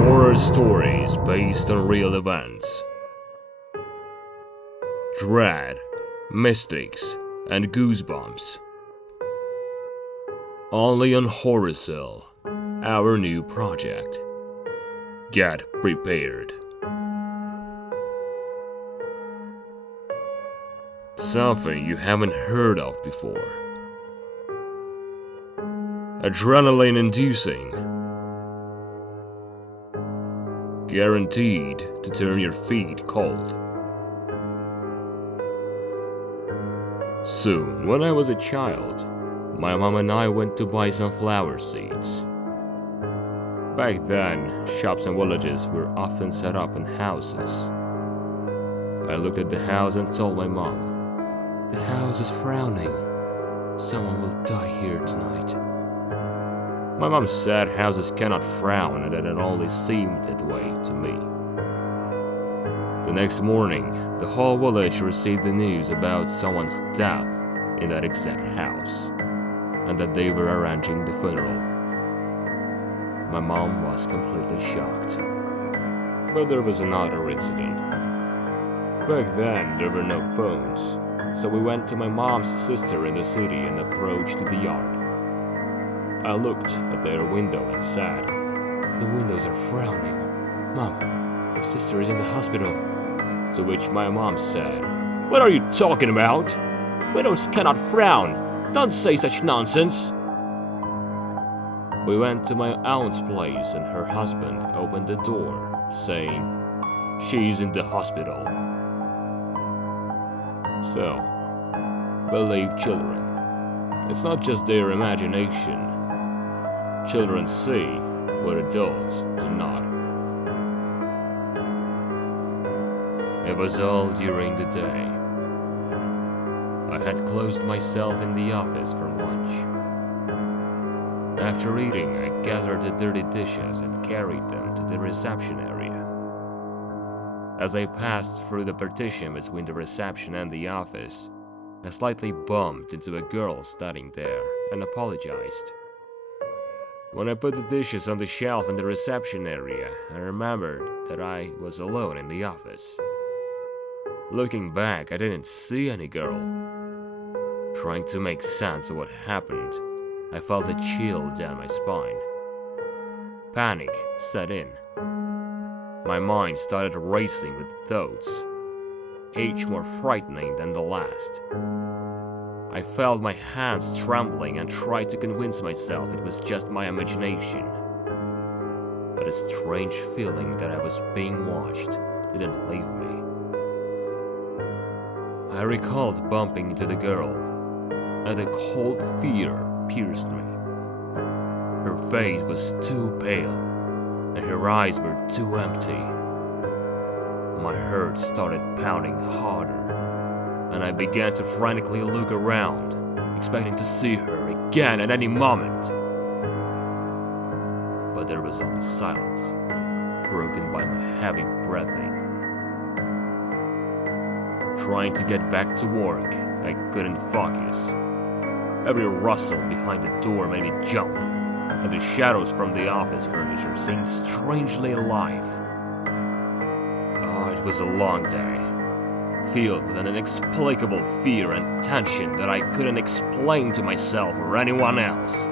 Horror stories based on real events. Dread, mystics, and goosebumps. Only on Horrorcell, our new project. Get prepared. Something you haven't heard of before. Adrenaline inducing. Guaranteed to turn your feet cold. Soon, when I was a child, my mom and I went to buy some flower seeds. Back then, shops and villages were often set up in houses. I looked at the house and told my mom, "The house is frowning. Someone will die here tonight." My mom said houses cannot frown and that it only seemed that way to me. The next morning, the whole village received the news about someone's death in that exact house, and that they were arranging the funeral. My mom was completely shocked. But there was another incident. Back then, there were no phones, so we went to my mom's sister in the city and approached the yard. I looked at their window and said, "The windows are frowning. Mom, your sister is in the hospital." To which my mom said, "What are you talking about? Windows cannot frown. Don't say such nonsense." We went to my aunt's place and her husband opened the door, saying, "She's in the hospital." So, believe children. It's not just their imagination. Children see what adults do not. It was all during the day. I had closed myself in the office for lunch. After eating, I gathered the dirty dishes and carried them to the reception area. As I passed through the partition between the reception and the office, I slightly bumped into a girl standing there and apologized. When I put the dishes on the shelf in the reception area, I remembered that I was alone in the office. Looking back, I didn't see any girl. Trying to make sense of what happened, I felt a chill down my spine. Panic set in. My mind started racing with thoughts, each more frightening than the last. I felt my hands trembling and tried to convince myself it was just my imagination. But a strange feeling that I was being watched didn't leave me. I recalled bumping into the girl, and a cold fear pierced me. Her face was too pale, and her eyes were too empty. My heart started pounding harder, and I began to frantically look around, expecting to see her again at any moment. But there was only silence, broken by my heavy breathing. Trying to get back to work, I couldn't focus. Every rustle behind the door made me jump, and the shadows from the office furniture seemed strangely alive. Oh, it was a long day, filled with an inexplicable fear and tension that I couldn't explain to myself or anyone else.